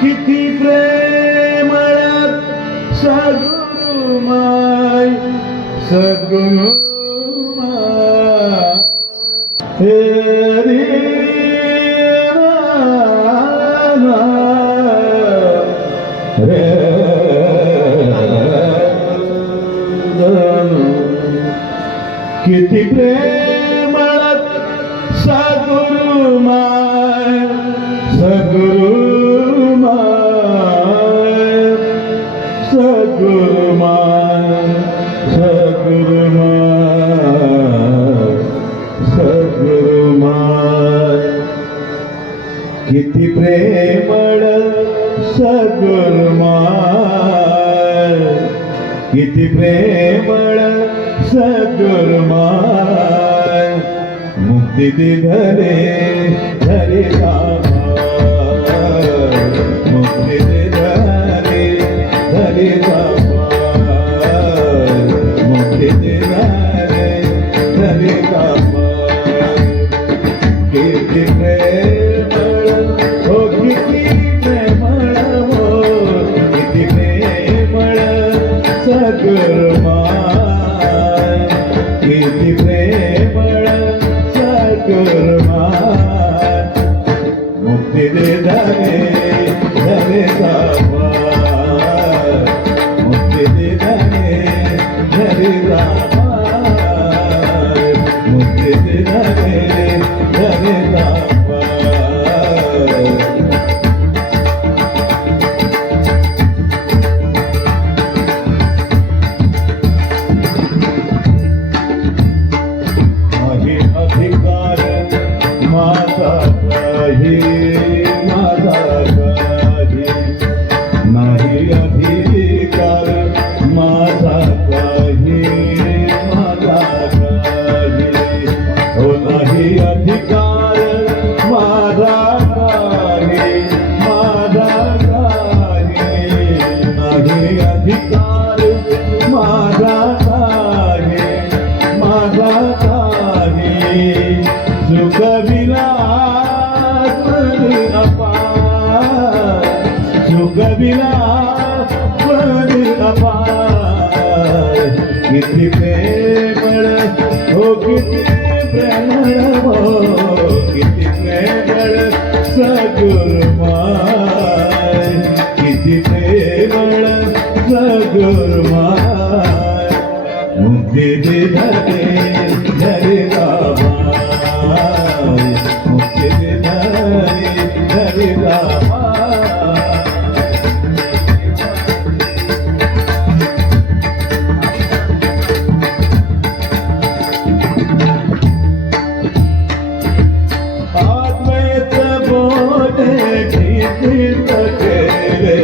किती प्रेमळ सद्गुरुमाय सद्गुरुमाय हे रे किती प्रेमळ सद्गुरुमाय सद्गुरुमाय सद्गुरुमाय सद्गुरुमाय सद्गुरुमाय किती प्रेमळ सद्गुरुमाय किती प्रेमळ सद्गुरुमाय मुक्ती दे धरे धरे रामा मुक्ती दे धरे धरे रामा मुक्ती दे धरे धरे रामा किती प्रेमळ हो किती प्रेमळ हो किती प्रेमळ सद्गुरुमाय किती प्रेमळ सद्गुरुमाय मुक्ती दे धरे धरे रामा मुक्ती दे धरे धरे रामा मुक्ती दे धरे धरे रामा अधिकार माझा काही माझा काही नाही अधिकार माझा काही माझा काही हो नाही अधिकार माझा काही माझा काही नाही अधिकार माझा काही माझा सुख विलास अपार सुख विलास अपार किती प्रेमळ हो किती प्रेमळ हो किती प्रेमळ सद्गुरुमाय किती प्रेमळ सद्गुरुमाय मुक्ती दे धरे धरे रामा मुक्ती दे धरे धरे रामा आत्मेत बोले तीर्थ केले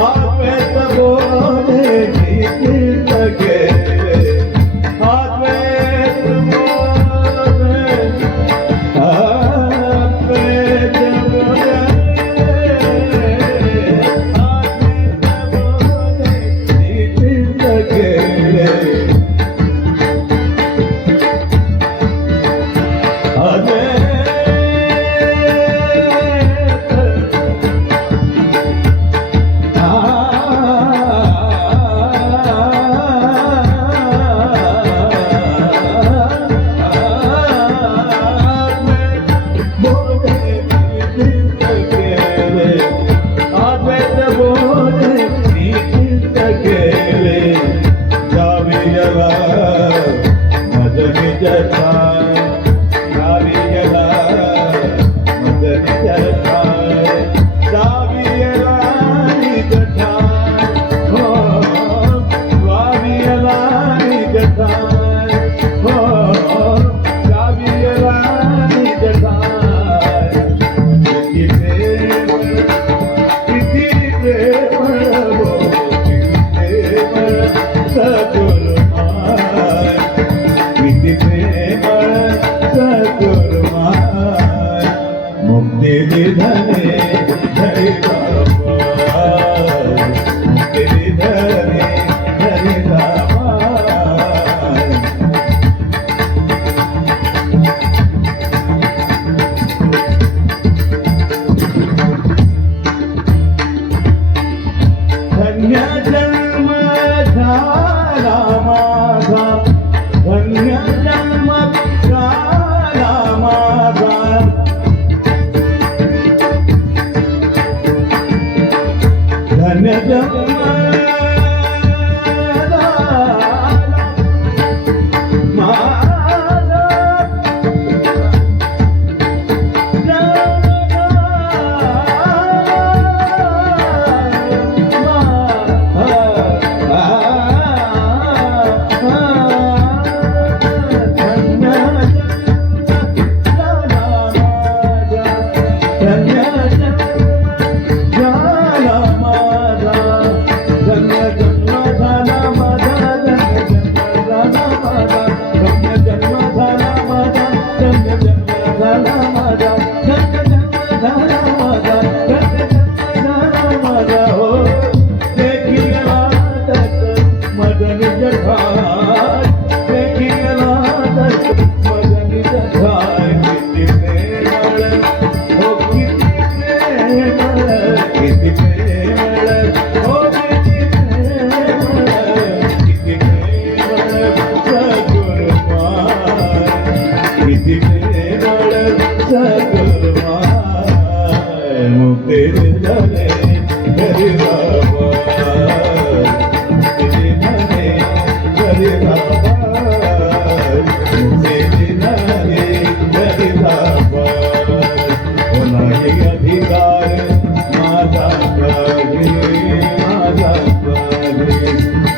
आत्मेत बोले तीर्थ केले आत्मेत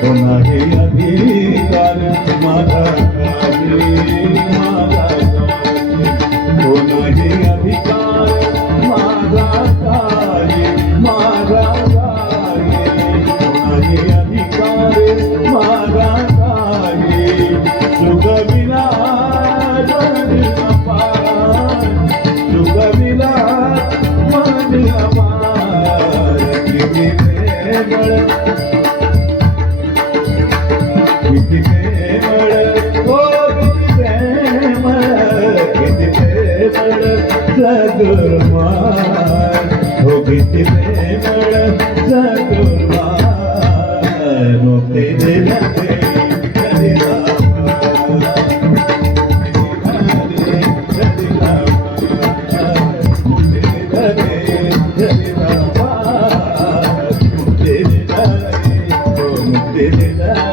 कोणाही अधिकार माझा काही माझा कोणाही अधिकार माझा काही माझा काही कोणाही अधिकार माझा काही सुगविला सुगविला माझी अपार किती प्रेमळ किती प्रेमळ हो किती प्रेमळ सगुरमार हो किती प्रेमळ सगुरमार मोठे दिलते कधी Did